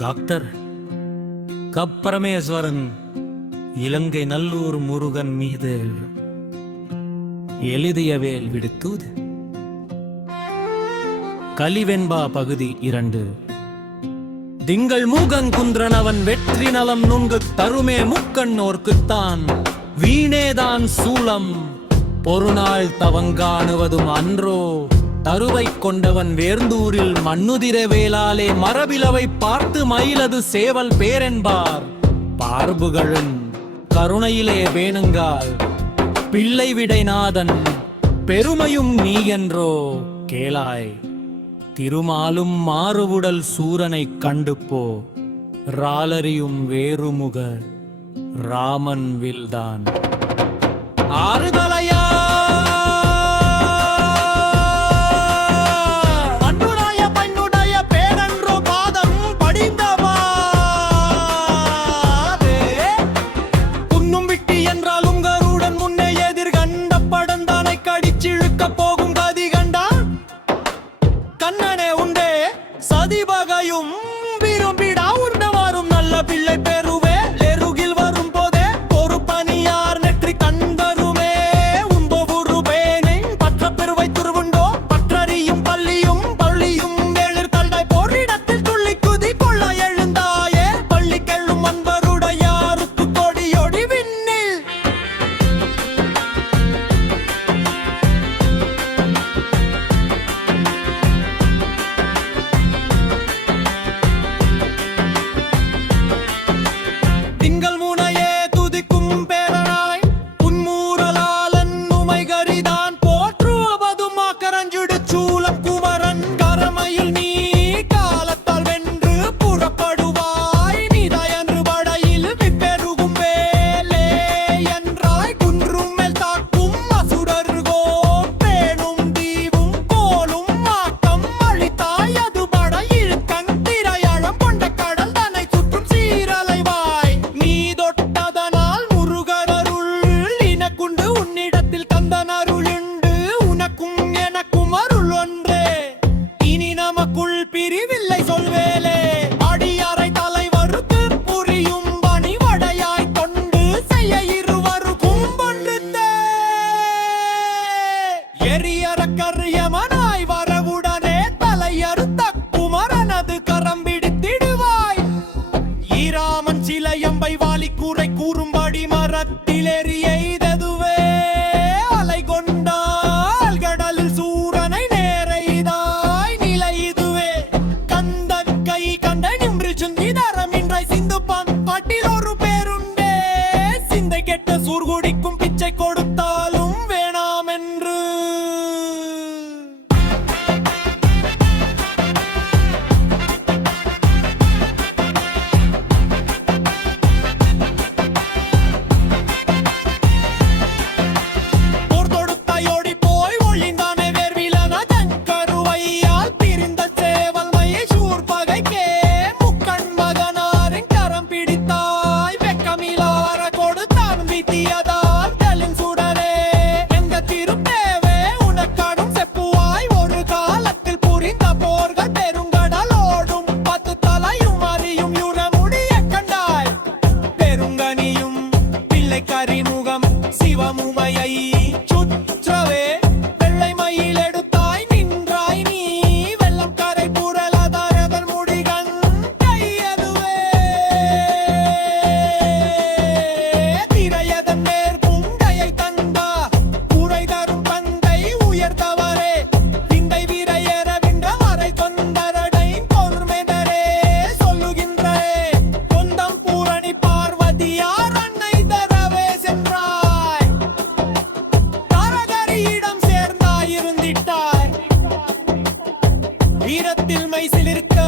Doctor கப்பரமேஸ்வரன் இலங்கை நல்லூர் முருகன் மீது எழுதிய வேல் விடுத்தூது. கலிவெண்பா பகுதி 2. திங்கள் மூகங்குன்றன் அவன் வெற்றி நலம் நுண்கு தருமே முக்கண்ணோர்க்குத்தான் வீணேதான் சூலம் பொருநாள் தவங்காணுவதும் அன்றோ. தருவை கொண்டவன் வேர்ந்தூரில் மண்ணுதிர வேளாலே மரபிலவை பார்த்து மயிலது சேவல் பேரென்பார். பார்புகளின் கருணையிலே வேணுங்கால் பிள்ளை விடைநாதன் பெருமையும் நீ என்றோ கேளாய். திருமாலும் மாறுவுடல் சூரனை கண்டு போ ராலறியும் வேறுமுக ராமன் வில்தான். ஆறுதலையா சதிவகையும் விரும்பிடா உண்டவாறும் நல்ல பிள்ளை பெறுவே எருகில் வரும் போதே ஒரு பணியார் நெற்றி கண்பருமே உம்பொரு பேனை பற்ற பெருவை துருவுண்டோ பற்றறியும் பள்ளியும் பள்ளியும் எழிர் தண்டாய் போரிடத்தில் துள்ளி குதி கொள்ள எழுந்தாயே பள்ளி கெள்ளும் அன்பருடையாருக்கு கொடியொடி விண்ணில். பிரிவில்லை சொல்வேலே அடியாரை தலைவருக்கு புரியும் பணி வடையாய் தொண்டு செய்ய இருவருக்கும் பண்டுத்தே எரியறக்கரியமனாய் வரவுடனே தலையறுத்த குமரனது கரம் பிடித்திடுவாய். ஈராமன் சிலையம்பை வாலி கூரை கூறும்படி மரத்தில் எரியெய்ததுவே அலை கொண்டால் கடலில் சூரனை நேரைதாய் நிலை. சூர்குடிக்கும் பிச்சை கொடுத்தாலும் வேணாம் என்று போர் தொடுத்தாயோடி போய் ஒழிந்தானே வேர்விலன கருவையால் பிரிந்த சேவல் மையை சூர் பகைக்கே முக்கண் மகனாரின் கரம் பிடித்தாய் வெக்கமிலார கொடுத்தான் வித்தியதால் தெளின் சுடரே எங்க திருப்பேவே உனக்கடும் செப்புவாய். ஒரு காலத்தில் புரிந்த போர்கள் பெருங்கடலோடும் 10 தலையும் அறியும் யுரமுடிய கண்டாய். பெருங்கனியும் பிள்ளை கரிமுகம் சிவமுமையை சுற்றவே வெள்ளை மயில் எடுத்தாய் நின்றாய் நீ வெள்ளம் கரை புரளதரதன் முடிகண் கையதுவே திரையதன் மேற்கும் கையை தந்தா உரை தரும் பந்தை உயர்த்தவரே விந்தை விரையற விண்ட வரை தொந்தரடை பொறுமெனரே சொல்லுகின்றே கொந்தம் பூரணி பார்வதியார் அன்னை தரவே சென்றாய் தாரகரியிடம் சேர்ந்தாய் இருந்திட்டாய். வீரத்தில் மை சிலிர்க்க